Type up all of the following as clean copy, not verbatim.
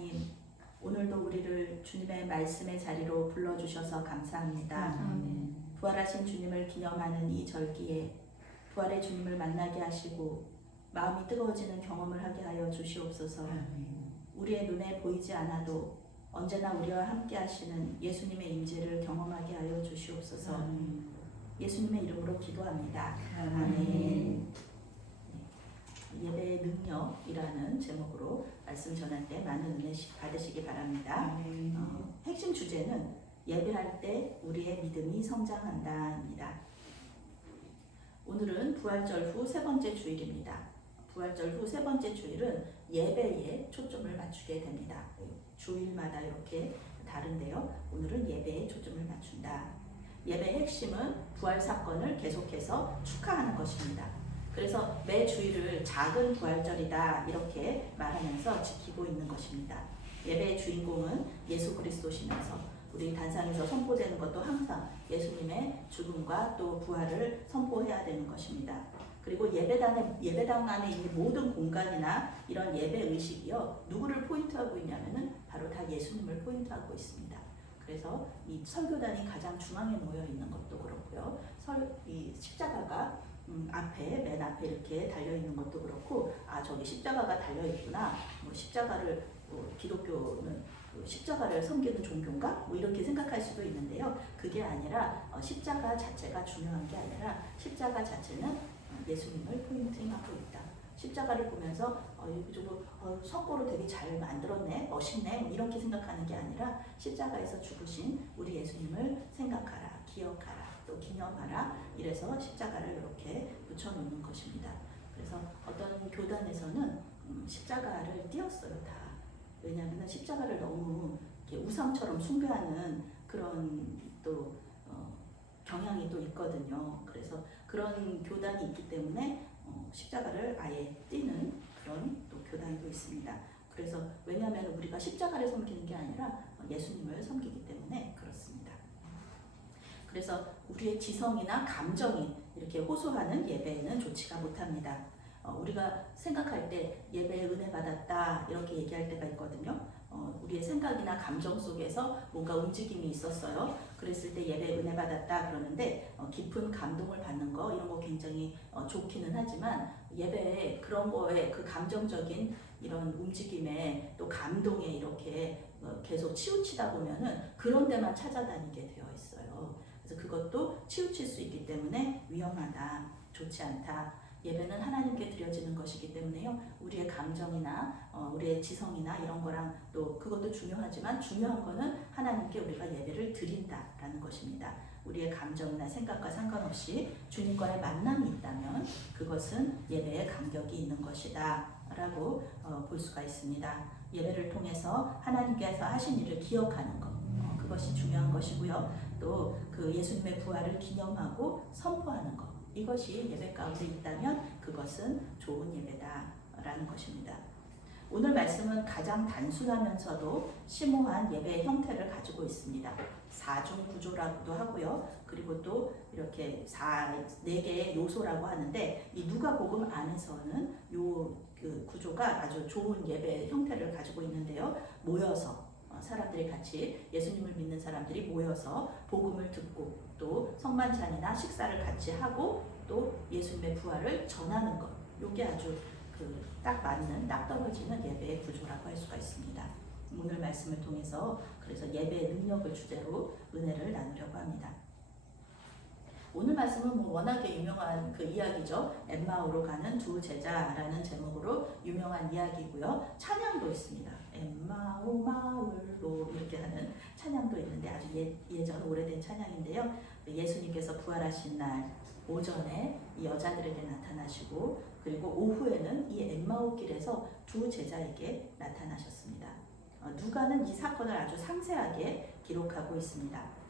하나님, 오늘도 우리를 주님의 말씀의 자리로 불러주셔서 감사합니다. 부활하신 주님을 기념하는 이 절기에 부활의 주님을 만나게 하시고 마음이 뜨거워지는 경험을 하게 하여 주시옵소서. 우리의 눈에 보이지 않아도 언제나 우리와 함께 하시는 예수님의 임재를 경험하게 하여 주시옵소서. 예수님의 이름으로 기도합니다. 아멘. 예배의 능력이라는 제목으로 말씀 전할 때 많은 은혜 받으시기 바랍니다. 핵심 주제는 예배할 때 우리의 믿음이 성장한다입니다. 오늘은 부활절 후 세 번째 주일입니다. 부활절 후 세 번째 주일은 예배에 초점을 맞추게 됩니다. 주일마다 이렇게 다른데요. 오늘은 예배에 초점을 맞춘다. 예배의 핵심은 부활 사건을 계속해서 축하하는 것입니다. 그래서 매 주일을 작은 부활절이다 이렇게 말하면서 지키고 있는 것입니다. 예배의 주인공은 예수 그리스도시면서 우리 단상에서 선포되는 것도 항상 예수님의 죽음과 또 부활을 선포해야 되는 것입니다. 그리고 예배당 안에 있는 모든 공간이나 이런 예배 의식이요, 누구를 포인트하고 있냐면은 바로 다 예수님을 포인트하고 있습니다. 그래서 이 설교단이 가장 중앙에 모여 있는 것도 그렇고요, 이 십자가가 맨 앞에 이렇게 달려 있는 것도 그렇고, 저기 십자가가 달려 있구나. 십자가를 기독교는 십자가를 섬기는 종교인가? 이렇게 생각할 수도 있는데요. 그게 아니라 십자가 자체가 중요한 게 아니라 십자가 자체는 예수님을 포인팅하고 있다. 십자가를 보면서 이거 석고로 되게 잘 만들었네, 멋있네 이렇게 생각하는 게 아니라 십자가에서 죽으신 우리 예수님을 생각하라, 기억하라, 또 기념하라. 이래서 십자가를 이렇게 붙여놓는 것입니다. 그래서 어떤 교단에서는 십자가를 띄었어요, 다. 왜냐하면 십자가를 너무 이렇게 우상처럼 숭배하는 그런 또 경향이 또 있거든요. 그래서 그런 교단이 있기 때문에 십자가를 아예 띄는 그런 또 교단도 있습니다. 그래서 왜냐하면 우리가 십자가를 섬기는 게 아니라 예수님을 섬기기 때문에 그렇습니다. 그래서 우리의 지성이나 감정이 이렇게 호소하는 예배에는 좋지가 못합니다. 우리가 생각할 때 예배에 은혜 받았다 이렇게 얘기할 때가 있거든요. 우리의 생각이나 감정 속에서 뭔가 움직임이 있었어요. 그랬을 때 예배에 은혜 받았다 그러는데 깊은 감동을 받는 거 이런 거 굉장히 좋기는 하지만 예배에 그런 거에 그 감정적인 이런 움직임에 또 감동에 이렇게 계속 치우치다 보면은 그런 데만 찾아다니게 되어 있어요. 그래서 그것도 치우칠 수 있기 때문에 위험하다, 좋지 않다. 예배는 하나님께 드려지는 것이기 때문에요. 우리의 감정이나 우리의 지성이나 이런 거랑 또 그것도 중요하지만 중요한 거는 하나님께 우리가 예배를 드린다라는 것입니다. 우리의 감정이나 생각과 상관없이 주님과의 만남이 있다면 그것은 예배에 간격이 있는 것이다 라고 볼 수가 있습니다. 예배를 통해서 하나님께서 하신 일을 기억하는 것, 그것이 중요한 것이고요. 또 그 예수님의 부활을 기념하고 선포하는 것, 이것이 예배 가운데 있다면 그것은 좋은 예배다라는 것입니다. 오늘 말씀은 가장 단순하면서도 심오한 예배의 형태를 가지고 있습니다. 4중 구조라고도 하고요. 그리고 또 이렇게 4개의 요소라고 하는데 이 누가복음 안에서는 그 구조가 아주 좋은 예배 형태를 가지고 있는데요. 모여서 사람들이 같이 예수님을 믿는 사람들이 모여서 복음을 듣고 또 성만찬이나 식사를 같이 하고 또 예수님의 부활을 전하는 것, 이게 아주 딱 맞는, 딱 떨어지는 예배의 구조라고 할 수가 있습니다. 오늘 말씀을 통해서 그래서 예배의 능력을 주제로 은혜를 나누려고 합니다. 오늘 말씀은 워낙에 유명한 그 이야기죠. 엠마오로 가는 두 제자라는 제목으로 유명한 이야기고요. 찬양도 있습니다. 엠마오 마을로 이렇게 하는 찬양도 있는데 아주 예전 오래된 찬양인데요. 예수님께서 부활하신 날 오전에 이 여자들에게 나타나시고 그리고 오후에는 이 엠마오 길에서 두 제자에게 나타나셨습니다. 누가는 이 사건을 아주 상세하게 기록하고 있습니다.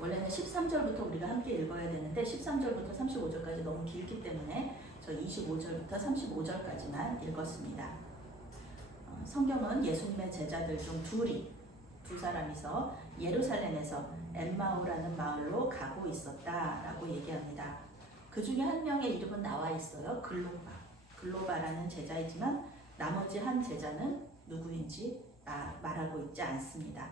원래는 13절부터 우리가 함께 읽어야 되는데 13절부터 35절까지 너무 길기 때문에 저 25절부터 35절까지만 읽었습니다. 성경은 예수님의 제자들 중 두 사람이서 예루살렘에서 엠마오라는 마을로 가고 있었다라고 얘기합니다. 그 중에 한 명의 이름은 나와 있어요. 글로바라는 제자이지만 나머지 한 제자는 누구인지 말하고 있지 않습니다.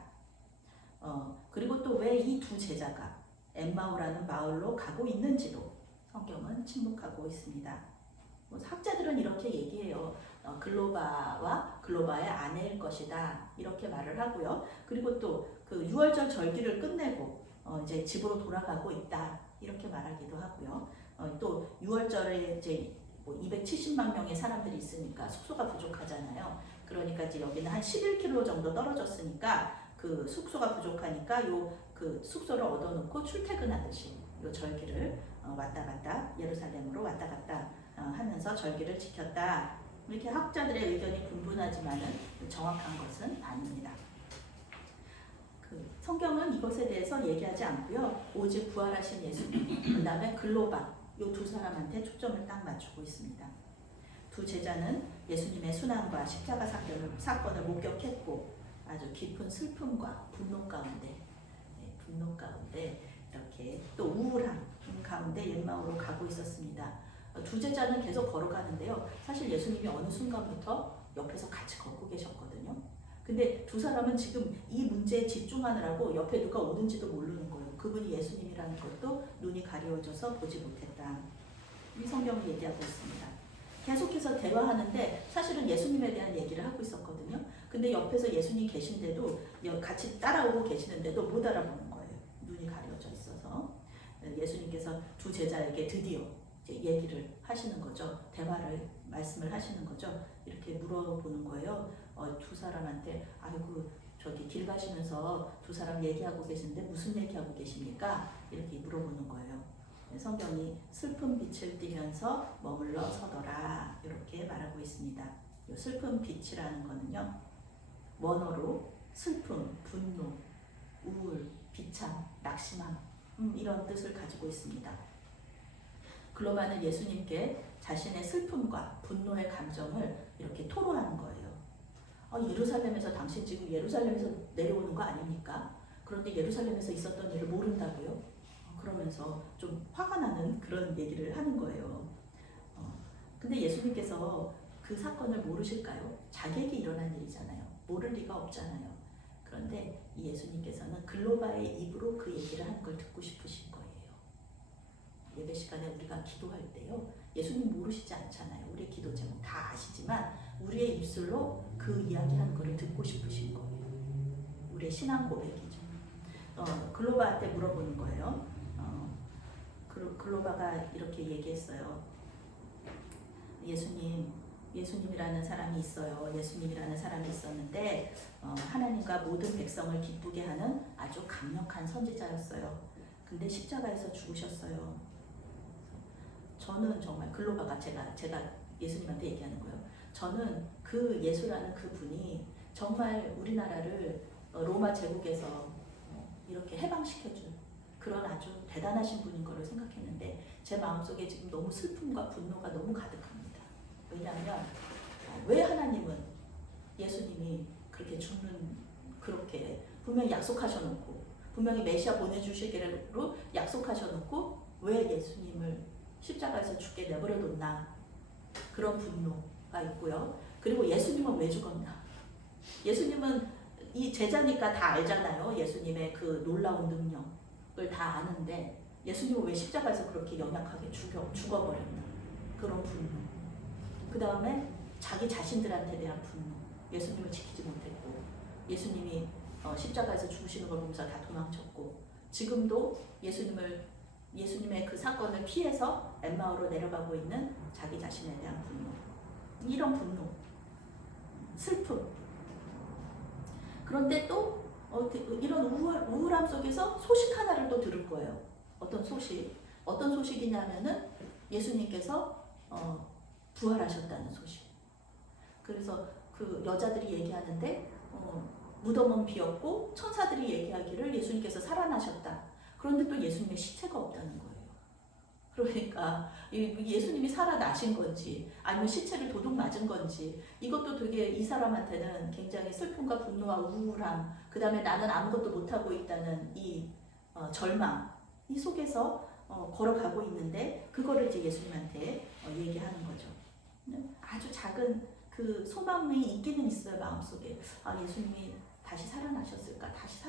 그리고 또 왜 이 두 제자가 엠마오라는 마을로 가고 있는지도 성경은 침묵하고 있습니다. 학자들은 이렇게 얘기해요. 글로바와 글로바의 아내일 것이다 이렇게 말을 하고요. 그리고 또 그 유월절 절기를 끝내고 이제 집으로 돌아가고 있다 이렇게 말하기도 하고요. 또 유월절에 이제 270만 명의 사람들이 있으니까 숙소가 부족하잖아요. 그러니까 이제 여기는 한 11km 정도 떨어졌으니까 그 숙소가 부족하니까 그 숙소를 얻어놓고 출퇴근하듯이 요 절기를 왔다 갔다 예루살렘으로 왔다 갔다 하면서 절기를 지켰다. 이렇게 학자들의 의견이 분분하지만은 정확한 것은 아닙니다. 성경은 이것에 대해서 얘기하지 않고요. 오직 부활하신 예수님, 그 다음에 글로바 이 두 사람한테 초점을 딱 맞추고 있습니다. 두 제자는 예수님의 순환과 십자가 사건을 목격했고 아주 깊은 슬픔과 분노 가운데 이렇게 또 우울함 가운데 엠마오로 가고 있었습니다. 두 제자는 계속 걸어가는데요. 사실 예수님이 어느 순간부터 옆에서 같이 걷고 계셨거든요. 근데 두 사람은 지금 이 문제에 집중하느라고 옆에 누가 오는지도 모르는 거예요. 그분이 예수님이라는 것도 눈이 가려워져서 보지 못했다. 이 성경을 얘기하고 있습니다. 계속해서 대화하는데 사실은 예수님에 대한 얘기를 하고 있었거든요. 근데 옆에서 예수님 계신데도 같이 따라오고 계시는데도 못 알아보는 거예요. 눈이 가려져 있어서. 예수님께서 두 제자에게 드디어 이제 얘기를 하시는 거죠. 말씀을 하시는 거죠. 이렇게 물어보는 거예요. 두 사람한테 아이고 저기 길 가시면서 두 사람 얘기하고 계시는데 무슨 얘기하고 계십니까? 이렇게 물어보는 거예요. 성경이 슬픈 빛을 띠면서 머물러 서더라 이렇게 말하고 있습니다. 이 슬픈 빛이라는 거는요. 원어로 슬픔, 분노, 우울, 비참, 낙심함 이런 뜻을 가지고 있습니다. 글로바는 예수님께 자신의 슬픔과 분노의 감정을 이렇게 토로하는 거예요. 예루살렘에서 당신 지금 예루살렘에서 내려오는 거 아닙니까? 그런데 예루살렘에서 있었던 일을 모른다고요? 그러면서 좀 화가 나는 그런 얘기를 하는 거예요. 근데 예수님께서 그 사건을 모르실까요? 자기에게 일어난 일이잖아요. 모를 리가 없잖아요. 그런데 이 예수님께서는 글로바의 입으로 그 얘기를 하는 걸 듣고 싶으신 거예요. 예배 시간에 우리가 기도할 때요. 예수님 모르시지 않잖아요. 우리의 기도 제목 다 아시지만 우리의 입술로 그 이야기하는 거를 듣고 싶으신 거예요. 우리의 신앙 고백이죠. 글로바한테 물어보는 거예요. 글로바가 이렇게 얘기했어요. 예수님이라는 사람이 있어요. 예수님이라는 사람이 있었는데 하나님과 모든 백성을 기쁘게 하는 아주 강력한 선지자였어요. 근데 십자가에서 죽으셨어요. 저는 정말 글로바가 제가 예수님한테 얘기하는 거예요. 저는 그 예수라는 그 분이 정말 우리나라를 로마 제국에서 이렇게 해방시켜준 그런 아주 대단하신 분인 거를 생각했는데 제 마음속에 지금 너무 슬픔과 분노가 너무 가득합니다. 왜냐하면 왜 하나님은 예수님이 그렇게 그렇게 분명히 약속하셔놓고 분명히 메시아 보내주시기로 약속하셔놓고 왜 예수님을 십자가에서 죽게 내버려뒀나 그런 분노가 있고요. 그리고 예수님은 왜 죽었나? 예수님은 이 제자니까 다 알잖아요. 예수님의 그 놀라운 능력을 다 아는데 예수님은 왜 십자가에서 그렇게 연약하게 죽어버렸나? 그런 분노. 그 다음에 자기 자신들한테 대한 분노. 예수님을 지키지 못했고 예수님이 십자가에서 죽으시는 걸 보면서 다 도망쳤고 지금도 예수님의 그 사건을 피해서 엠마오로 내려가고 있는 자기 자신에 대한 분노. 이런 분노, 슬픔. 그런데 또 이런 우울함 속에서 소식 하나를 또 들을 거예요. 어떤 소식이냐면은 예수님께서 부활하셨다는 소식. 그래서 그 여자들이 얘기하는데 무덤은 비었고 천사들이 얘기하기를 예수님께서 살아나셨다. 그런데 또 예수님의 시체가 없다는 거예요. 그러니까 예수님이 살아나신 건지 아니면 시체를 도둑 맞은 건지 이것도 되게 이 사람한테는 굉장히 슬픔과 분노와 우울함 그 다음에 나는 아무것도 못하고 있다는 이 절망 이 속에서 걸어가고 있는데 그거를 이제 예수님한테 얘기하는 거죠. 아주 작은 그 소망이 있기는 있어요. 마음속에. 아, 예수님이 다시 살아나셨을까? 다시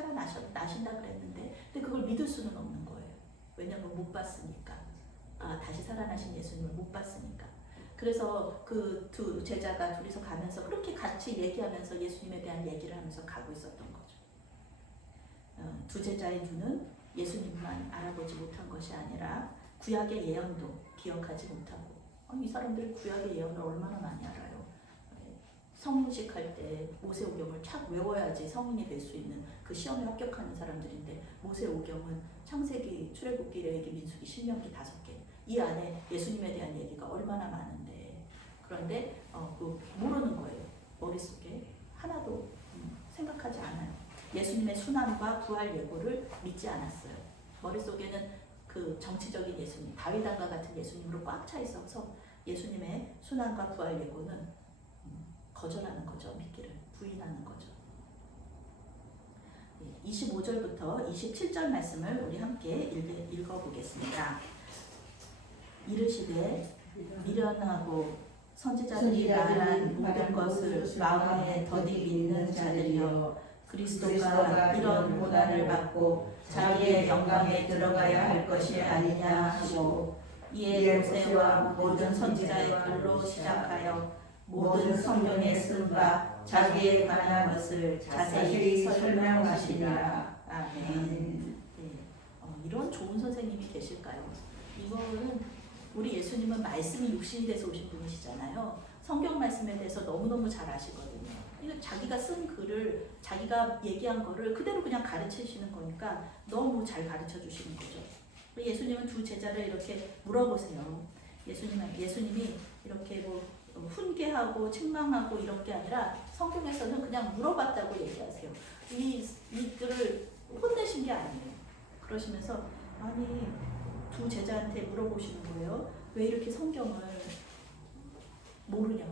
나신다 그랬는데, 근데 그걸 믿을 수는 없는 거예요. 왜냐면 못 봤으니까. 아, 다시 살아나신 예수님을 못 봤으니까. 그래서 그 두 제자가 둘이서 가면서 그렇게 같이 얘기하면서 예수님에 대한 얘기를 하면서 가고 있었던 거죠. 두 제자의 눈은 예수님만 알아보지 못한 것이 아니라 구약의 예언도 기억하지 못하고, 이 사람들이 구약의 예언을 얼마나 많이 알아요. 성인식 할 때 모세오경을 착 외워야지 성인이 될 수 있는 그 시험에 합격하는 사람들인데, 모세오경은 창세기, 출애굽기, 레위기, 민수기, 신명기 5개. 이 안에 예수님에 대한 얘기가 얼마나 많은데, 그런데 모르는 거예요. 머릿속에 하나도 생각하지 않아요. 예수님의 순환과 부활 예고를 믿지 않았어요. 머릿속에는 그 정치적인 예수님, 다윗왕과 같은 예수님으로 꽉 차 있어서 예수님의 순환과 부활 예고는 거절하는 거죠. 믿기를 부인하는 거죠. 25절부터 27절 말씀을 우리 함께 읽어보겠습니다. 이르시되 미련하고 선지자들이 말한 모든 것을 마음에 더디 믿는 자들이여, 그리스도가 이런 고난을 받고 자기의 영광에 들어가야 할 것이 아니냐 하시고, 이에 모세와 모든 선지자의 글로 시작하여 모든 성경에 쓴 바 자기에 관한 것을 자세히 설명하시니라. 아멘. 네. 이런 좋은 선생님이 계실까요? 이거는 우리 예수님은 말씀이 육신이 돼서 오신 분이시잖아요. 성경 말씀에 대해서 너무너무 잘 아시거든요. 이거 자기가 쓴 글을, 자기가 얘기한 거를 그대로 그냥 가르치시는 거니까 너무 잘 가르쳐 주시는 거죠. 예수님은 두 제자를 이렇게 물어보세요. 예수님이 이렇게 훈계하고 책망하고 이런 게 아니라 성경에서는 그냥 물어봤다고 얘기하세요. 이들을 혼내신 게 아니에요. 그러시면서 아니, 두 제자한테 물어보시는 거예요. 왜 이렇게 성경을 모르냐?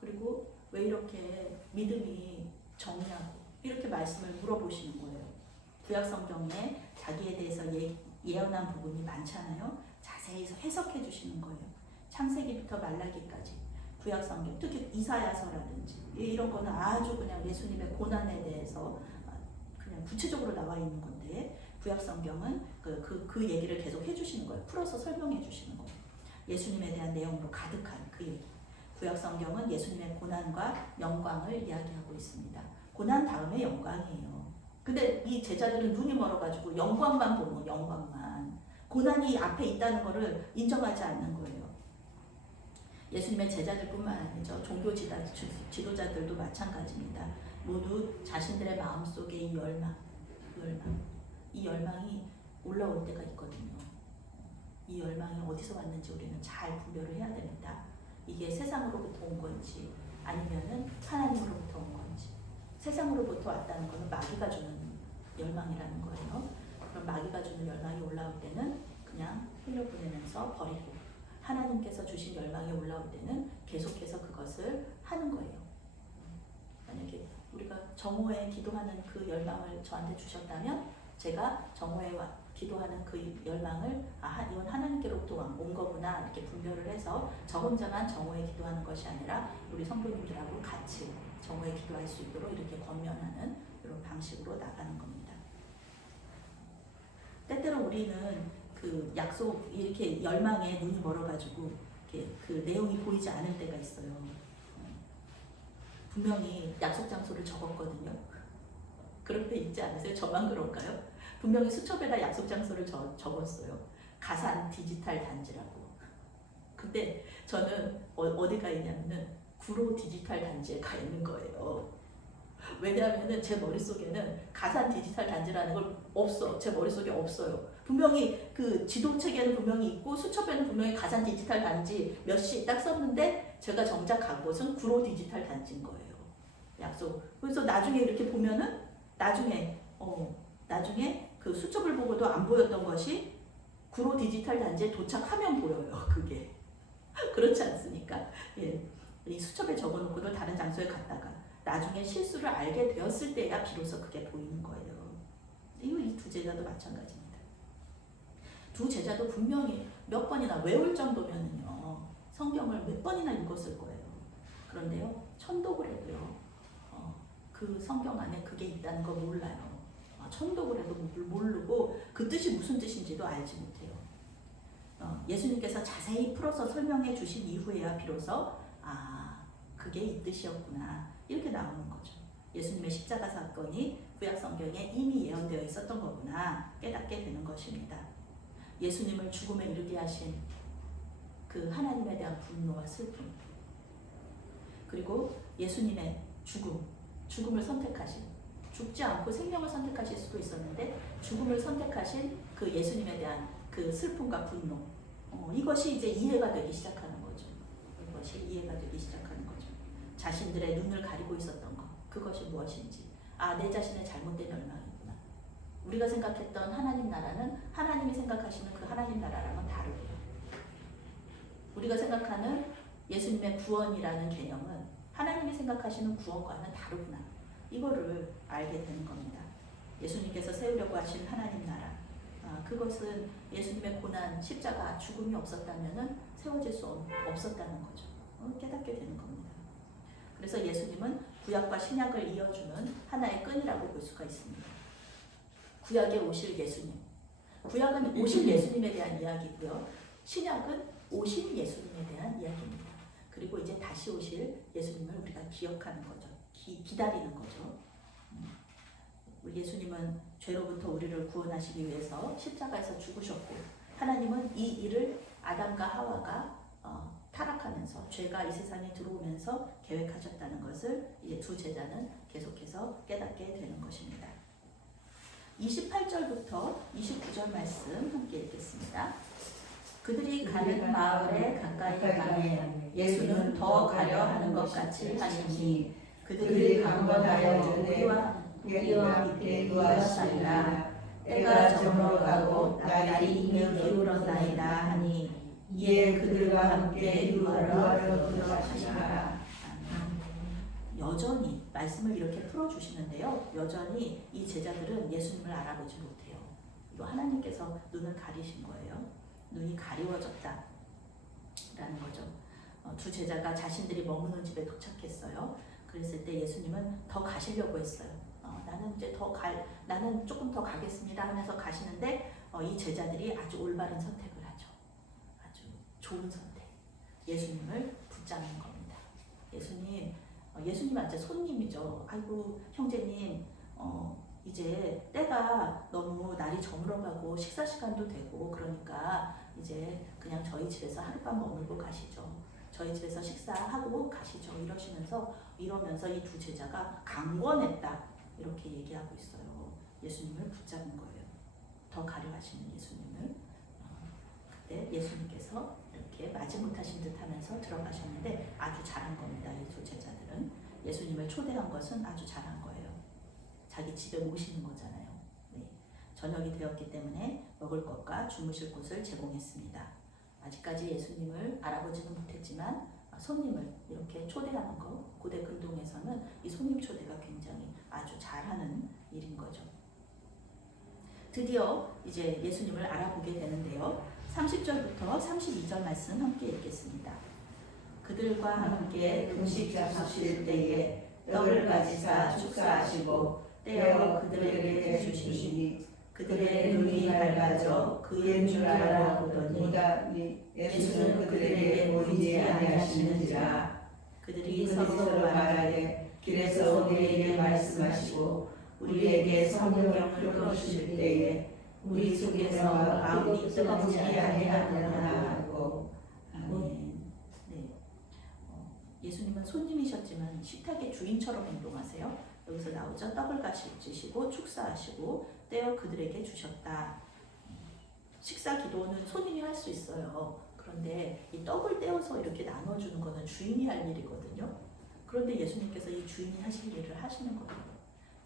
그리고 왜 이렇게 믿음이 적냐고 이렇게 말씀을 물어보시는 거예요. 구약 성경에 자기에 대해서 예언한 부분이 많잖아요. 자세히 해석해 주시는 거예요. 창세기부터 말라기까지 구약 성경, 특히 이사야서라든지 이런 거는 아주 그냥 예수님의 고난에 대해서 그냥 구체적으로 나와 있는 건데, 구약 성경은 그 얘기를 계속 해주시는 거예요. 풀어서 설명해 주시는 거예요. 예수님에 대한 내용으로 가득한 그 얘기. 구약 성경은 예수님의 고난과 영광을 이야기하고 있습니다. 고난 다음에 영광이에요. 근데 이 제자들은 눈이 멀어가지고 영광만 보는, 영광만. 고난이 앞에 있다는 것을 인정하지 않는 거예요. 예수님의 제자들뿐만 아니죠. 종교 지도자들도 마찬가지입니다. 모두 자신들의 마음속에 이 열망이 올라올 때가 있거든요. 이 열망이 어디서 왔는지 우리는 잘 분별을 해야 됩니다. 이게 세상으로부터 온 건지 아니면은 하나님으로부터 온 건지. 세상으로부터 왔다는 것은 마귀가 주는 열망이라는 거예요. 그럼 마귀가 주는 열망이 올라올 때는 그냥 흘려보내면서 버리고, 하나님께서 주신 열망이 올라올 때는 계속해서 그것을 하는 거예요. 만약에 우리가 정오에 기도하는 그 열망을 저한테 주셨다면 제가 정오에 기도하는 그 열망을 이건 하나님께로부터 온 거구나 이렇게 분별을 해서 저 혼자만 정오에 기도하는 것이 아니라 우리 성도님들하고 같이 정오에 기도할 수 있도록 이렇게 권면하는 이런 방식으로 나가는 겁니다. 때때로 우리는 그 약속 이렇게 열망에 눈이 멀어가지고 이렇게 그 내용이 보이지 않을 때가 있어요. 분명히 약속 장소를 적었거든요. 그럴 때 있지 않으세요? 저만 그런가요? 분명히 수첩에다 약속 장소를 적었어요. 가산 디지털 단지라고. 근데 저는 어디 가 있냐면은 구로 디지털 단지에 가 있는 거예요. 왜냐하면은 제 머릿속에는 가산 디지털 단지라는 걸 제 머릿속에 없어요. 분명히 그 지도책에는 분명히 있고 수첩에는 분명히 가산 디지털 단지 몇 시 딱 썼는데 제가 정작 간 곳은 구로 디지털 단지인 거예요. 약속. 그래서 나중에 이렇게 보면은 나중에 그 수첩을 보고도 안 보였던 것이 구로 디지털 단지에 도착하면 보여요. 그게. 그렇지 않습니까? 예. 이 수첩에 적어놓고도 다른 장소에 갔다가 나중에 실수를 알게 되었을 때야 비로소 그게 보이는 거예요. 이 두 제자도 마찬가지입니다. 두 제자도 분명히 몇 번이나 외울 정도면은요, 성경을 몇 번이나 읽었을 거예요. 그런데요, 천독을 해도요, 그 성경 안에 그게 있다는 걸 몰라요. 천독을 해도 모르고 그 뜻이 무슨 뜻인지도 알지 못해요. 예수님께서 자세히 풀어서 설명해 주신 이후에야 비로소 그게 이 뜻이었구나 이렇게 나오는 거죠. 예수님의 십자가 사건이 구약 성경에 이미 예언되어 있었던 거구나 깨닫게 되는 것입니다. 예수님을 죽음에 이르게 하신 그 하나님에 대한 분노와 슬픔, 그리고 예수님의 죽음을 선택하신, 죽지 않고 생명을 선택하실 수도 있었는데 죽음을 선택하신 그 예수님에 대한 그 슬픔과 분노, 이것이 이제 이해가 되기 시작하는 거죠. 이것이 이해가 되기 시작하는 거죠. 자신들의 눈을 가리고 있었던 것, 그것이 무엇인지, 내 자신의 잘못된 멸망이구나. 우리가 생각했던 하나님 나라는 하나님이 생각하시는 그 하나님 나라랑은 다르구나. 우리가 생각하는 예수님의 구원이라는 개념은 하나님이 생각하시는 구원과는 다르구나. 이거를 알게 되는 겁니다. 예수님께서 세우려고 하신 하나님 나라, 그것은 예수님의 고난, 십자가, 죽음이 없었다면 세워질 수 없었다는 거죠. 깨닫게 되는 겁니다. 그래서 예수님은 구약과 신약을 이어주는 하나의 끈이라고 볼 수가 있습니다. 구약에 오실 예수님, 구약은 오실 예수님에 대한 이야기고요. 신약은 오신 예수님에 대한 이야기입니다. 그리고 이제 다시 오실 예수님을 우리가 기억하는 거죠. 기다리는 거죠. 우리 예수님은 죄로부터 우리를 구원하시기 위해서 십자가에서 죽으셨고, 하나님은 이 일을 아담과 하와가 타락하면서 죄가 이 세상에 들어오면서 계획하셨다는 것을 이제 두 제자는 계속해서 깨닫게 되는 것입니다. 28절부터 29절 말씀 함께 읽겠습니다. 그들이 가는 마을에 가까이 가매 예수는 더 가려 하는 것 같이 하시니 그들이 강건하여 우리와 함께 누웠으리라. 때가 저물어가고 날이 이미 기울었나이다 하니 이에 그들과 함께 유하러 들어가시니라. 여전히 말씀을 이렇게 풀어주시는데요, 여전히 이 제자들은 예수님을 알아보지 못해요. 이거 하나님께서 눈을 가리신 거예요. 눈이 가리워졌다 라는 거죠. 두 제자가 자신들이 머무는 집에 도착했어요. 그랬을 때 예수님은 더 가시려고 했어요. 나는 조금 더 가겠습니다 하면서 가시는데 이 제자들이 아주 올바른 선택을 하죠. 아주 좋은 선택. 예수님을 붙잡는 겁니다. 예수님한테 손님이죠. 아이고 형제님, 이제 때가 너무 날이 저물어가고 식사 시간도 되고 그러니까 이제 그냥 저희 집에서 하룻밤 머물고 가시죠. 저희 집에서 식사하고 가시죠. 이러면서 이 두 제자가 강권했다 이렇게 얘기하고 있어요. 예수님을 붙잡은 거예요. 더 가려하시는 예수님을. 그때 예수님께서 이렇게 마지못하신 듯 하면서 들어가셨는데 아주 잘한 겁니다. 이 두 제자들은 예수님을 초대한 것은 아주 잘한 거예요. 자기 집에 모시는 거잖아요. 네. 저녁이 되었기 때문에 먹을 것과 주무실 곳을 제공했습니다. 아직까지 예수님을 알아보지는 못했지만 손님을 이렇게 초대하는 거, 고대 근동에서는 이 손님 초대가 굉장히 아주 잘하는 일인 거죠. 드디어 이제 예수님을 알아보게 되는데요. 30절부터 32절 말씀 함께 읽겠습니다. 그들과 함께 음식 잡수실 때에 떡을 가지사 축사하시고 떼어 그들에게 주시니 그들의 눈이 밝아져 그의 줄 알아보더니 예수는 그들에게 보이지 아니하시는지라. 그들이 서로 말하되 길에서 우리에게 말씀하시고 우리에게 성경을 풀어주실 때에 우리 속에서 마음이 뜨겁지 아니하느냐 하고. 아멘. 네. 예수님은 손님이셨지만 식탁의 주인처럼 행동하세요. 여기서 나오죠. 떡을 가지시고 축사하시고 떼어 그들에게 주셨다. 식사 기도는 손님이 할 수 있어요. 그런데 이 떡을 떼어서 이렇게 나눠주는 것은 주인이 할 일이거든요. 그런데 예수님께서 이 주인이 하실 일을 하시는 거예요.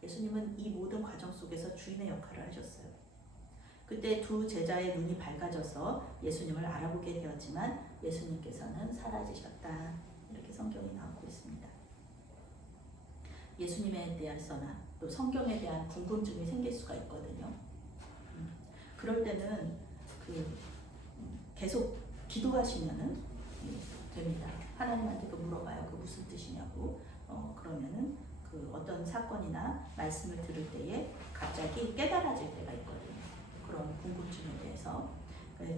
예수님은 이 모든 과정 속에서 주인의 역할을 하셨어요. 그때 두 제자의 눈이 밝아져서 예수님을 알아보게 되었지만 예수님께서는 사라지셨다. 이렇게 성경이 나오고 있습니다. 예수님에 대해서나 또 성경에 대한 궁금증이 생길 수가 있거든요. 그럴 때는 계속 기도하시면은 됩니다. 하나님한테 그 물어봐요. 그 무슨 뜻이냐고. 그러면은 그 어떤 사건이나 말씀을 들을 때에 갑자기 깨달아질 때가 있거든요. 그런 궁금증에 대해서.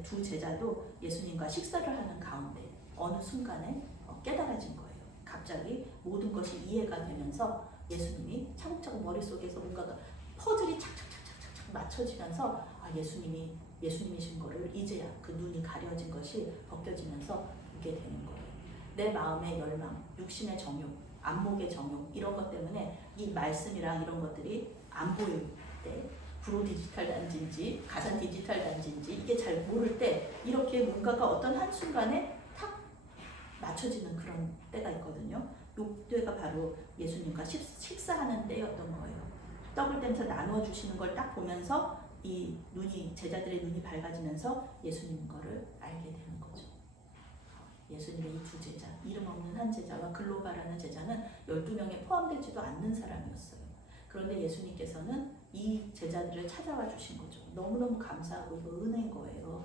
두 제자도 예수님과 식사를 하는 가운데 어느 순간에 깨달아진 거예요. 갑자기 모든 것이 이해가 되면서 예수님이 차곡차곡 머릿속에서 뭔가 퍼즐이 착착착착착 맞춰지면서 예수님이신 거를 이제야 그 눈이 가려진 것이 벗겨지면서 보게 되는 거예요. 내 마음의 열망, 육신의 정욕, 안목의 정욕 이런 것 때문에 이 말씀이랑 이런 것들이 안 보일 때 구로 디지털 단지인지 가산 디지털 단지인지 이게 잘 모를 때 이렇게 뭔가가 어떤 한순간에 탁 맞춰지는 그런 때가 있거든요. 요 때가 바로 예수님과 식사하는 때였던 거예요. 떡을 떼면서 나누어 주시는 걸 딱 보면서 이 제자들의 눈이 밝아지면서 예수님 거를 알게 되는 거죠. 예수님의 이 두 제자, 이름 없는 한 제자와 글로바라는 제자는 12명에 포함되지도 않는 사람이었어요. 그런데 예수님께서는 이 제자들을 찾아와 주신 거죠. 너무너무 감사하고 이거 은혜인 거예요.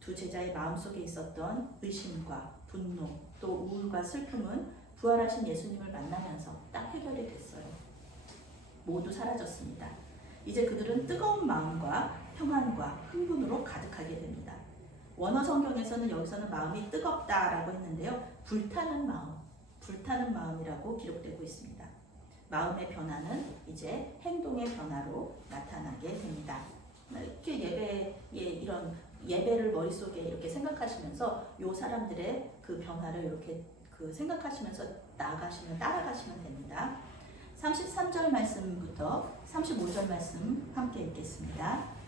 두 제자의 마음속에 있었던 의심과 분노, 또 우울과 슬픔은 부활하신 예수님을 만나면서 딱 해결이 됐어요. 모두 사라졌습니다. 이제 그들은 뜨거운 마음과 평안과 흥분으로 가득하게 됩니다. 원어 성경에서는 여기서는 마음이 뜨겁다라고 했는데요. 불타는 마음이라고 기록되고 있습니다. 마음의 변화는 이제 행동의 변화로 나타나게 됩니다. 이렇게 이런 예배를 머릿속에 이렇게 생각하시면서 요 사람들의 그 변화를 이렇게 생각하시면서 따라가시면 됩니다. 33절 말씀부터 35절 말씀 함께 읽겠습니다.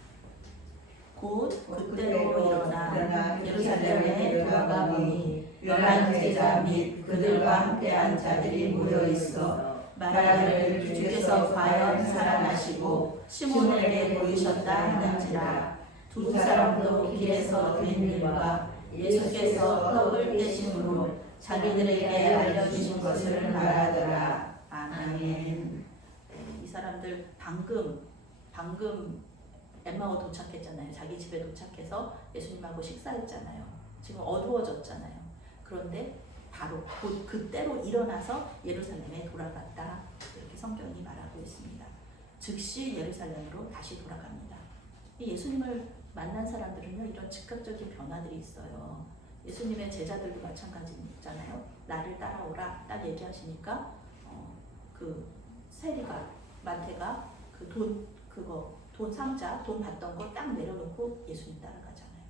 곧 그때로 일어나 예루살렘에 돌아가 보니 11제자 및 그들과 함께한 자들이 모여 있어 말하기를 주께서 과연 살아나시고 시몬에게 보이셨다 하는지라. 두 사람도 길에서 된 일과 예수께서 떡을 떼심으로 자기들에게 알려주신 것을 말하더라. 아멘. 이 사람들 방금 엠마오 도착했잖아요. 자기 집에 도착해서 예수님하고 식사했잖아요. 지금 어두워졌잖아요. 그런데 바로 곧 그때로 일어나서 예루살렘에 돌아갔다. 이렇게 성경이 말하고 있습니다. 즉시 예루살렘으로 다시 돌아갑니다. 예수님을 만난 사람들은요, 이런 즉각적인 변화들이 있어요. 예수님의 제자들도 마찬가지잖아요. 나를 따라오라 딱 얘기하시니까 그 세리가 마태가 돈 상자, 돈 받던 거 딱 내려놓고 예수님 따라가잖아요.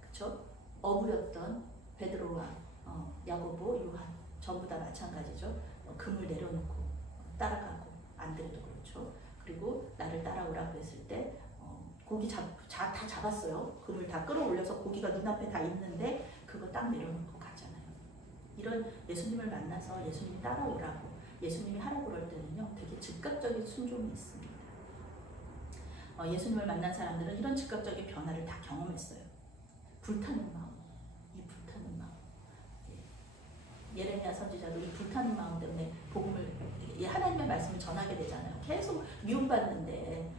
그렇죠? 어부였던 베드로와 야고보, 요한 전부 다 마찬가지죠. 금을 내려놓고 따라가고 안드레도 그렇죠. 그리고 나를 따라오라고 했을 때 고기 다 잡았어요. 금을 다 끌어올려서 고기가 눈앞에 다 있는데 그거 딱 내려놓고 가잖아요. 이런 예수님을 만나서 예수님이 따라오라고 예수님이 하라고 그럴 때는요, 되게 즉각적인 순종이 있습니다. 예수님을 만난 사람들은 이런 즉각적인 변화를 다 경험했어요. 불타는 마음, 이 불타는 마음. 예레미야 선지자도 이 불타는 마음 때문에 복음을, 하나님의 말씀을 전하게 되잖아요. 계속 미움받는데,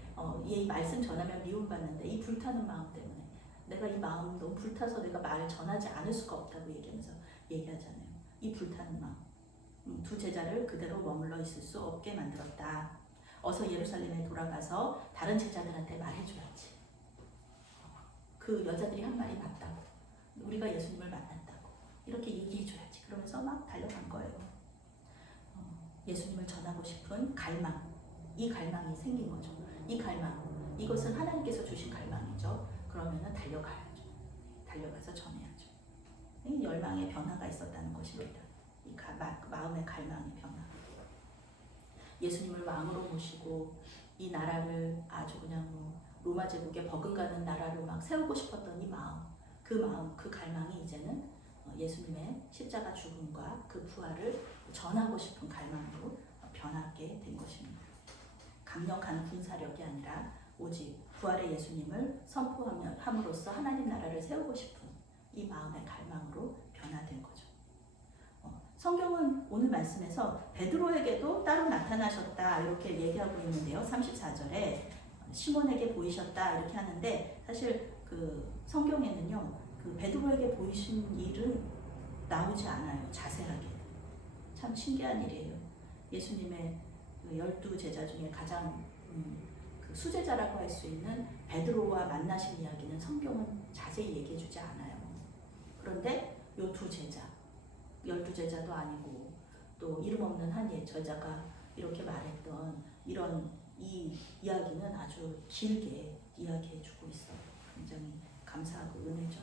이 말씀 전하면 미움받는데 이 불타는 마음 때문에 내가 이 마음 너무 불타서 내가 말을 전하지 않을 수가 없다고 얘기하잖아요. 이 불타는 마음. 두 제자를 그대로 머물러 있을 수 없게 만들었다. 어서 예루살렘에 돌아가서 다른 제자들한테 말해줘야지. 그 여자들이 한 말이 맞다고. 우리가 예수님을 만났다고. 이렇게 얘기해줘야지. 그러면서 막 달려간 거예요. 예수님을 전하고 싶은 갈망. 이 갈망이 생긴 거죠. 이 갈망. 이것은 하나님께서 주신 갈망이죠. 그러면은 달려가야죠. 달려가서 전해야죠. 이 열망의 변화가 있었다는 것입니다. 이 마음의 갈망의 변화. 예수님을 왕으로 모시고 이 나라를 아주 그냥 로마 제국에 버금가는 나라를 막 세우고 싶었던 이 마음, 그 갈망이 이제는 예수님의 십자가 죽음과 그 부활을 전하고 싶은 갈망으로 변하게 된 것입니다. 강력한 군사력이 아니라 오직 부활의 예수님을 선포함으로써 하나님 나라를 세우고 싶은 이 마음의 갈망으로 변화된 거죠. 성경은 오늘 말씀에서 베드로에게도 따로 나타나셨다 이렇게 얘기하고 있는데요. 34절에 시몬에게 보이셨다 이렇게 하는데 사실 그 성경에는요, 그 베드로에게 보이신 일은 나오지 않아요. 자세하게. 참 신기한 일이에요. 예수님의 그 12제자 중에 가장 그 수제자라고 할 수 있는 베드로와 만나신 이야기는 성경은 자세히 얘기해 주지 않아요. 그런데 요 두 제자, 12제자도 아니고 또 이름 없는 한 저자가 이렇게 말했던 이런 이 이야기는 아주 길게 이야기해 주고 있어요. 굉장히 감사하고 은혜죠.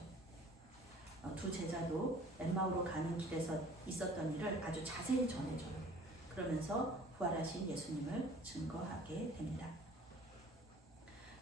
두 제자도 엠마오로 가는 길에서 있었던 일을 아주 자세히 전해줘요. 그러면서 부활하신 예수님을 증거하게 됩니다.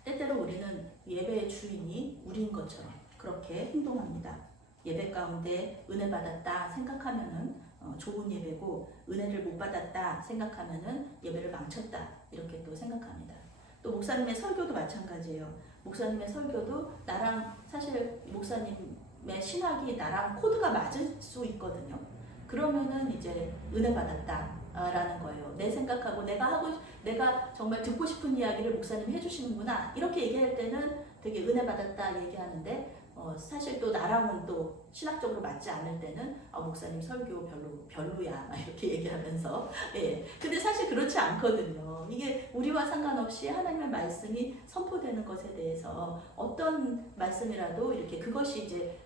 때때로 우리는 예배의 주인이 우리인 것처럼 그렇게 행동합니다. 예배 가운데 은혜 받았다 생각하면은 좋은 예배고, 은혜를 못 받았다 생각하면은 예배를 망쳤다 이렇게 또 생각합니다. 또 목사님의 설교도 마찬가지예요. 목사님의 설교도 나랑 사실 목사님의 신학이 나랑 코드가 맞을 수 있거든요. 그러면은 이제 은혜 받았다라는 거예요. 내 생각하고 내가 정말 듣고 싶은 이야기를 목사님이 해주시는구나 이렇게 얘기할 때는 되게 은혜 받았다 얘기하는데, 사실 또 나랑은 또 신학적으로 맞지 않을 때는 목사님 설교 별로야 막 이렇게 얘기하면서 예. 근데 사실 그렇지 않거든요. 이게 우리와 상관없이 하나님의 말씀이 선포되는 것에 대해서 어떤 말씀이라도 이렇게 그것이 이제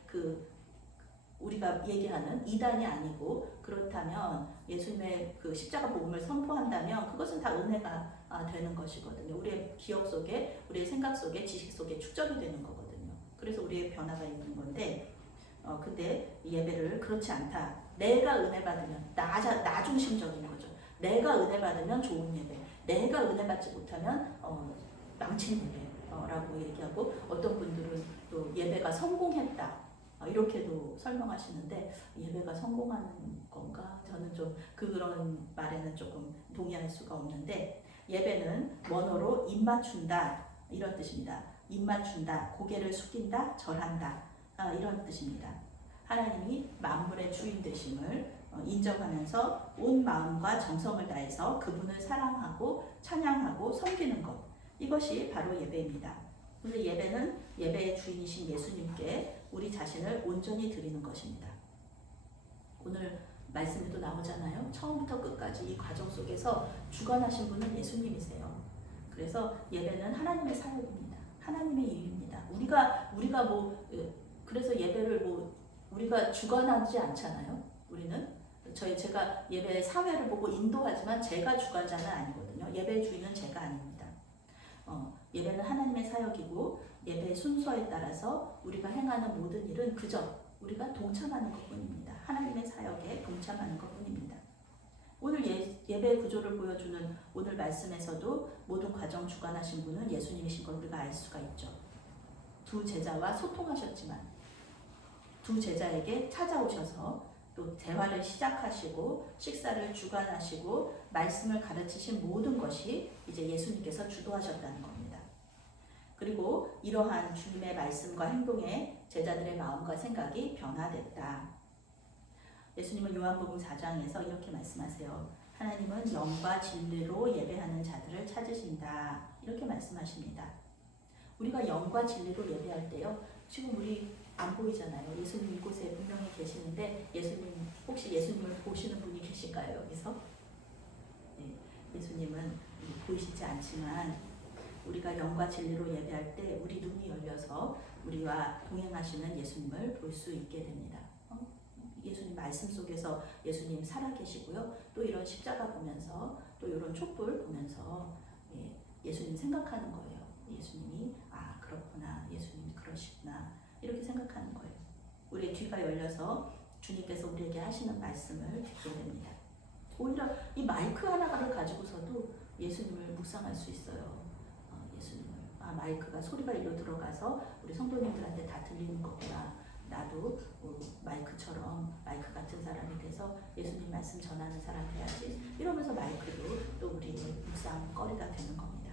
우리가 얘기하는 이단이 아니고, 그렇다면 예수님의 그 십자가 복음을 선포한다면 그것은 다 은혜가 되는 것이거든요. 우리의 기억 속에, 우리의 생각 속에, 지식 속에 축적이 되는 거거든요. 그래서 우리의 변화가 있는 건데, 근데 예배를 그렇지 않다. 내가 은혜 받으면 나 중심적인 거죠. 내가 은혜 받으면 좋은 예배, 내가 은혜 받지 못하면 망친 예배라고 얘기하고, 어떤 분들은 또 예배가 성공했다 이렇게도 설명하시는데, 예배가 성공하는 건가? 저는 좀 그런 말에는 조금 동의할 수가 없는데, 예배는 원어로 입 맞춘다 이런 뜻입니다. 입 맞춘다, 고개를 숙인다, 절한다 이런 뜻입니다. 하나님이 만물의 주인 되심을 인정하면서 온 마음과 정성을 다해서 그분을 사랑하고 찬양하고 섬기는 것, 이것이 바로 예배입니다. 그래서 예배는 예배의 주인이신 예수님께 우리 자신을 온전히 드리는 것입니다. 오늘 말씀에도 나오잖아요. 처음부터 끝까지 이 과정 속에서 주관하신 분은 예수님이세요. 그래서 예배는 하나님의 사역입니다. 하나님의 일입니다. 우리가 그래서 예배를 우리가 주관하지 않잖아요. 우리는 제가 예배 사회를 보고 인도하지만 제가 주관자는 아니거든요. 예배의 주인은 제가 아닙니다. 예배는 하나님의 사역이고, 예배의 순서에 따라서 우리가 행하는 모든 일은 그저 우리가 동참하는 것뿐입니다. 하나님의 사역에 동참하는 것뿐입니다. 오늘 예배 구조를 보여주는 오늘 말씀에서도 모든 과정 주관하신 분은 예수님이신 걸 우리가 알 수가 있죠. 두 제자와 소통하셨지만 두 제자에게 찾아오셔서 또 대화를 시작하시고 식사를 주관하시고 말씀을 가르치신 모든 것이 이제 예수님께서 주도하셨다는 겁니다. 그리고 이러한 주님의 말씀과 행동에 제자들의 마음과 생각이 변화됐다. 예수님은 요한복음 4장에서 이렇게 말씀하세요. 하나님은 영과 진리로 예배하는 자들을 찾으신다. 이렇게 말씀하십니다. 우리가 영과 진리로 예배할 때요, 지금 우리 안 보이잖아요. 예수님 이곳에 분명히 계시는데, 혹시 예수님을 보시는 분이 계실까요, 여기서? 네, 예수님은 보이시지 않지만 우리가 영과 진리로 예배할 때 우리 눈이 열려서 우리와 동행하시는 예수님을 볼 수 있게 됩니다. 예수님 말씀 속에서 예수님 살아계시고요. 또 이런 십자가 보면서, 또 이런 촛불 보면서 예수님 생각하는 거예요. 예수님이 그렇구나, 예수님이 그러시구나 이렇게 생각하는 거예요. 우리의 귀가 열려서 주님께서 우리에게 하시는 말씀을 듣게 됩니다. 오히려 이 마이크 하나를 가지고서도 예수님을 묵상할 수 있어요. 예수님을 마이크가 소리가 일로 들어가서 우리 성도님들한테 다 들리는 거구나. 나도 마이크처럼 마이크 같은 사람이 돼서 예수님 말씀 전하는 사람 돼야지. 이러면서 마이크도 또 우리의 묵상거리가 되는 겁니다.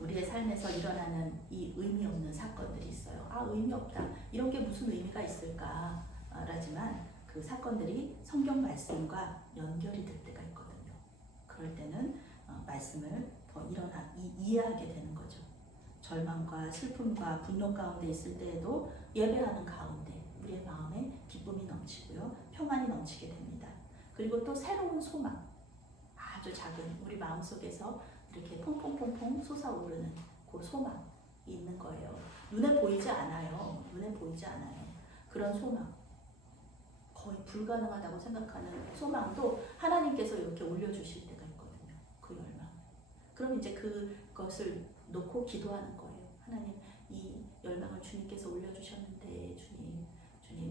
우리의 삶에서 일어나는 이 의미 없는 사건들이 있어요. 의미 없다. 이런 게 무슨 의미가 있을까? 라지만 그 사건들이 성경 말씀과 연결이 될 때가 있거든요. 그럴 때는 말씀을 더 이해하게 되는 거죠. 절망과 슬픔과 분노 가운데 있을 때에도 예배하는 가운데 우리의 마음에 기쁨이 넘치고요. 평안이 넘치게 됩니다. 그리고 또 새로운 소망, 아주 작은 우리 마음속에서 이렇게 퐁퐁퐁퐁 솟아오르는 그 소망이 있는 거예요. 눈에 보이지 않아요. 눈에 보이지 않아요. 그런 소망, 거의 불가능하다고 생각하는 소망도 하나님께서 이렇게 올려주실 때가 있거든요. 그 열망. 그럼 이제 그것을 놓고 기도하는 거예요. 하나님, 이 열망을 주님께서 올려주셨는데 주님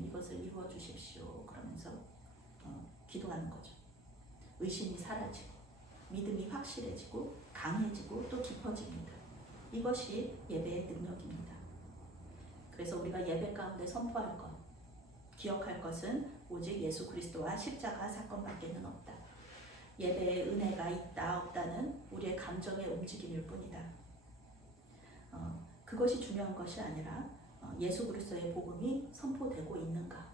이것을 이루어 주십시오. 그러면서 기도하는 거죠. 의심이 사라지고 믿음이 확실해지고 강해지고 또 깊어집니다. 이것이 예배의 능력입니다. 그래서 우리가 예배 가운데 선포할 것, 기억할 것은 오직 예수 그리스도와 십자가 사건밖에는 없다. 예배에 은혜가 있다 없다는 우리의 감정의 움직임일 뿐이다. 그것이 중요한 것이 아니라 예수 그리스도의 복음이 선포되고 있는가,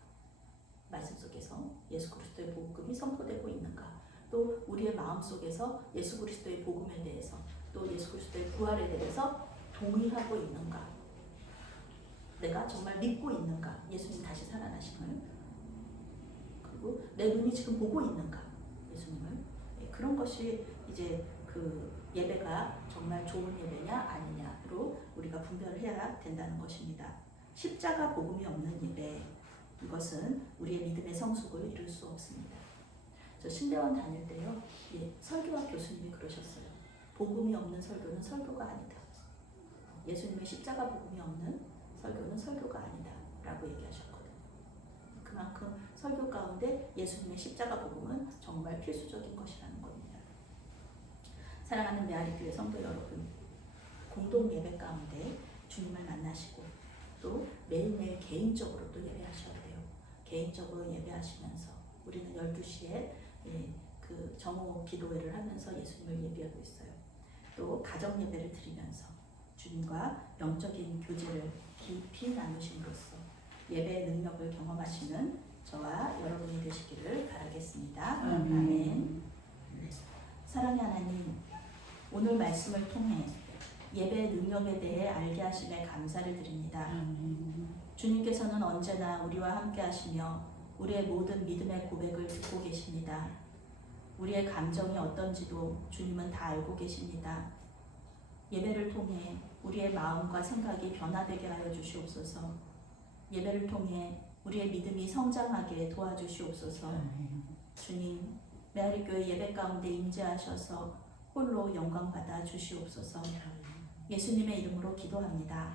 말씀 속에서 예수 그리스도의 복음이 선포되고 있는가, 또 우리의 마음 속에서 예수 그리스도의 복음에 대해서 또 예수 그리스도의 부활에 대해서 동의하고 있는가, 내가 정말 믿고 있는가, 예수님 다시 살아나심을, 그리고 내 눈이 지금 보고 있는가, 예수님을. 그런 것이 이제 그 예배가 정말 좋은 예배냐 아니냐로 우리가 분별을 해야 된다는 것입니다. 십자가 복음이 없는 예배, 이것은 우리의 믿음의 성숙을 이룰 수 없습니다. 저 신대원 다닐 때요, 설교학 교수님이 그러셨어요. 복음이 없는 설교는 설교가 아니다. 예수님의 십자가 복음이 없는 설교는 설교가 아니다 라고 얘기하셨거든요. 그만큼 설교 가운데 예수님의 십자가 복음은 정말 필수적인 것이라는 겁니다. 사랑하는 메아리교회 성도 여러분, 공동 예배 가운데 주님을 만나시고 또 매일매일 개인적으로 또 예배하셔야 돼요. 개인적으로 예배하시면서 우리는 12시에 그 정오 기도회를 하면서 예수님을 예배하고 있어요. 또 가정 예배를 드리면서 주님과 영적인 교제를 깊이 나누심으로써 예배의 능력을 경험하시는 저와 여러분이 되시기를 바라겠습니다. 아멘. 사랑의 하나님, 오늘 말씀을 통해 예배의 능력에 대해 알게 하심에 감사를 드립니다. 주님께서는 언제나 우리와 함께 하시며 우리의 모든 믿음의 고백을 듣고 계십니다. 우리의 감정이 어떤지도 주님은 다 알고 계십니다. 예배를 통해 우리의 마음과 생각이 변화되게 하여 주시옵소서. 예배를 통해 우리의 믿음이 성장하게 도와주시옵소서. 주님, 메아리교회 예배 가운데 임재하셔서 홀로 영광 받아 주시옵소서. 예수님의 이름으로 기도합니다.